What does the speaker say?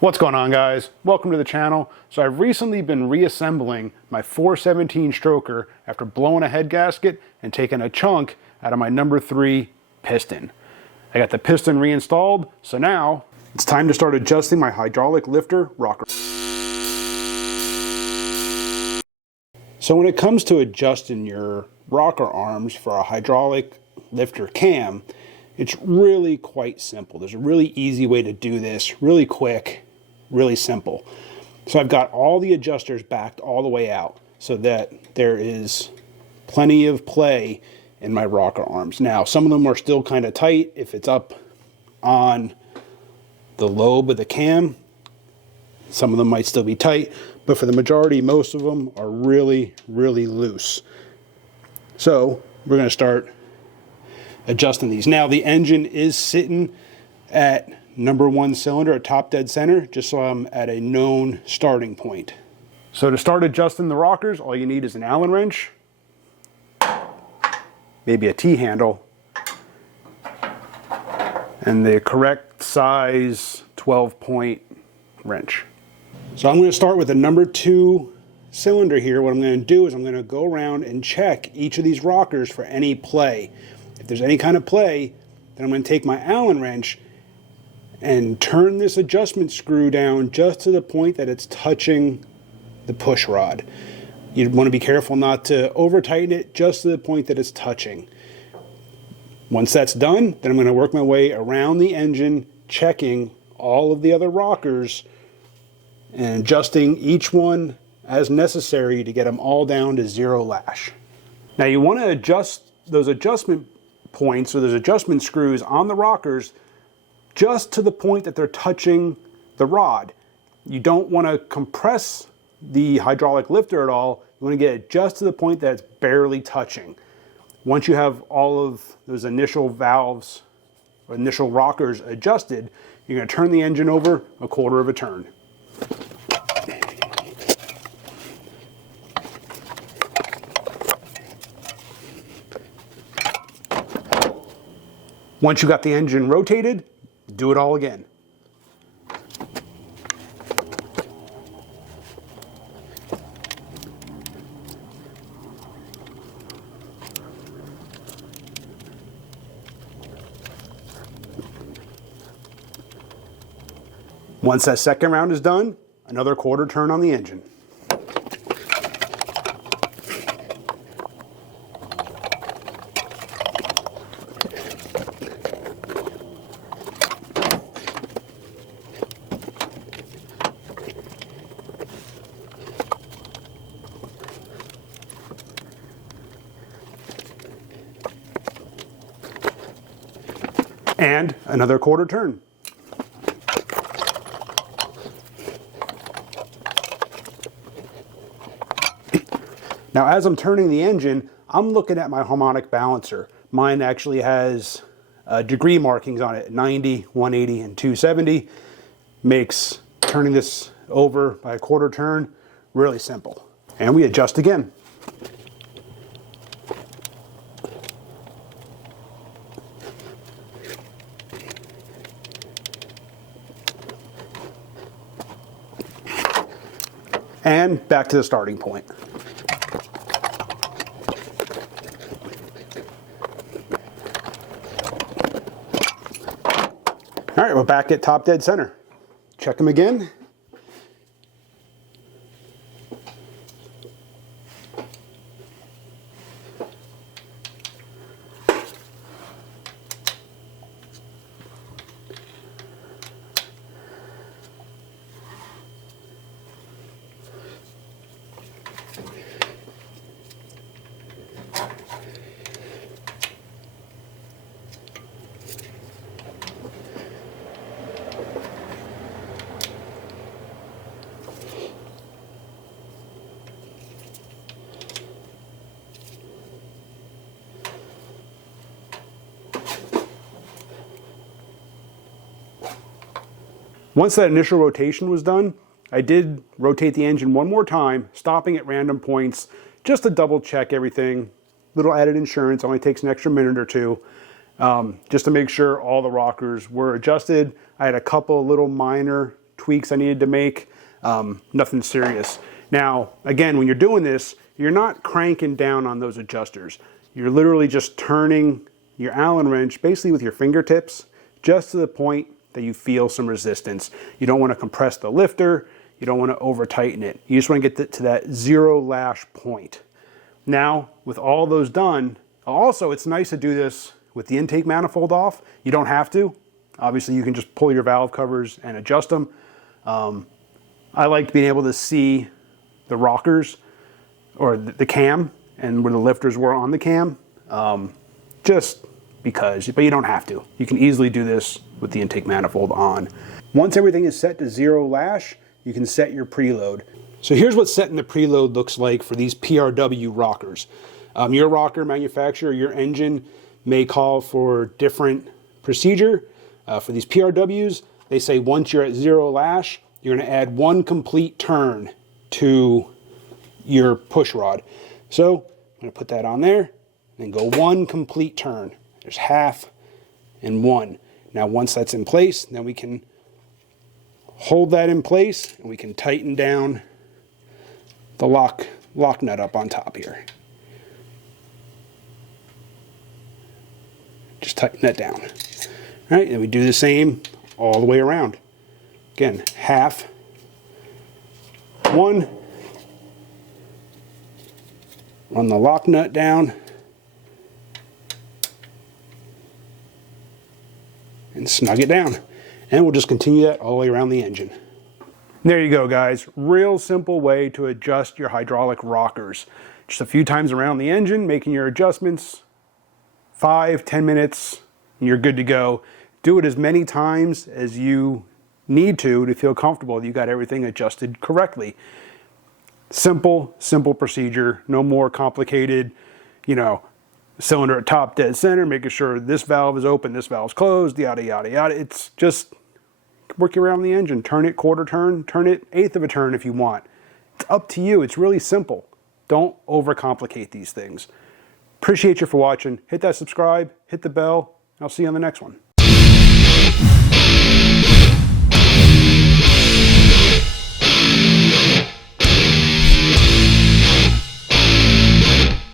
What's going on, guys? Welcome to the channel. So I've recently been reassembling my 417 stroker after blowing a head gasket and taking a chunk out of my number 3 piston. I got the piston reinstalled, so now it's time to start adjusting my hydraulic lifter rocker. So when it comes to adjusting your rocker arms for a hydraulic lifter cam, it's really quite simple. There's a really easy way to do this, really quick, really simple. So I've got all the adjusters backed all the way out so that there is plenty of play in my rocker arms. Now, some of them are still kind of tight if it's up on the lobe of the cam. Some of them might still be tight, but for the majority, most of them are really, really loose. So we're going to start adjusting these. Now, the engine is sitting at number 1 cylinder at top dead center, just so I'm at a known starting point. So to start adjusting the rockers, all you need is an Allen wrench, maybe a T-handle, and the correct size 12-point wrench. So I'm going to start with the number 2 cylinder here. What I'm going to do is I'm going to go around and check each of these rockers for any play. If there's any kind of play, then I'm going to take my Allen wrench and turn this adjustment screw down just to the point that it's touching the push rod. You want to be careful not to over tighten it, just to the point that it's touching. Once that's done, then I'm going to work my way around the engine, checking all of the other rockers and adjusting each one as necessary to get them all down to 0 lash. Now you want to adjust those adjustment points or those adjustment screws on the rockers just to the point that they're touching the rod. You don't want to compress the hydraulic lifter at all. You want to get it just to the point that it's barely touching. Once you have all of those initial valves or initial rockers adjusted, you're going to turn the engine over a quarter of a turn. Once you got the engine rotated, do it all again. Once that second round is done, another quarter turn on the engine. And another quarter turn. Now, as I'm turning the engine, I'm looking at my harmonic balancer. Mine actually has degree markings on it, 90, 180, and 270. Makes turning this over by a quarter turn really simple. And we adjust again. And back to the starting point. All right, we're back at top dead center. Check them again. Once that initial rotation was done, I did rotate the engine one more time, stopping at random points just to double check everything. Little added insurance, only takes an extra minute or two, just to make sure all the rockers were adjusted. I had a couple little minor tweaks I needed to make. Nothing serious. Now, again, when you're doing this, you're not cranking down on those adjusters. You're literally just turning your Allen wrench basically with your fingertips just to the point that you feel some resistance. You don't want to compress the lifter. You don't want to over tighten it. You just want to get to that 0 lash point. Now, with all those done, also it's nice to do this with the intake manifold off. You don't have to. Obviously, you can just pull your valve covers and adjust them. I liked being able to see the rockers or the cam and where the lifters were on the cam, just because, but you don't have to. You can easily do this with the intake manifold on. Once everything is set to 0 lash, you can set your preload. So here's what setting the preload looks like for these PRW rockers. Your rocker manufacturer, your engine may call for different procedure. For these PRWs, they say once you're at 0 lash, you're going to add 1 complete turn to your push rod. So I'm going to put that on there and go 1 complete turn. There's half and 1. Now once that's in place, then we can hold that in place and we can tighten down the lock nut up on top here. Just tighten that down. All right, and we do the same all the way around. Again, half, 1, run the lock nut down, and snug it down. And we'll just continue that all the way around the engine. There you go, guys. Real simple way to adjust your hydraulic rockers. Just a few times around the engine, making your adjustments, 5-10 minutes, and you're good to go. Do it as many times as you need to feel comfortable that you got everything adjusted correctly. Simple procedure, no more complicated, cylinder at top dead center, making sure this valve is open, this valve's closed, yada, yada, yada. It's just working around the engine. Turn it quarter turn, turn it 1/8 of a turn if you want. It's up to you. It's really simple. Don't overcomplicate these things. Appreciate you for watching. Hit that subscribe, hit the bell. I'll see you on the next one.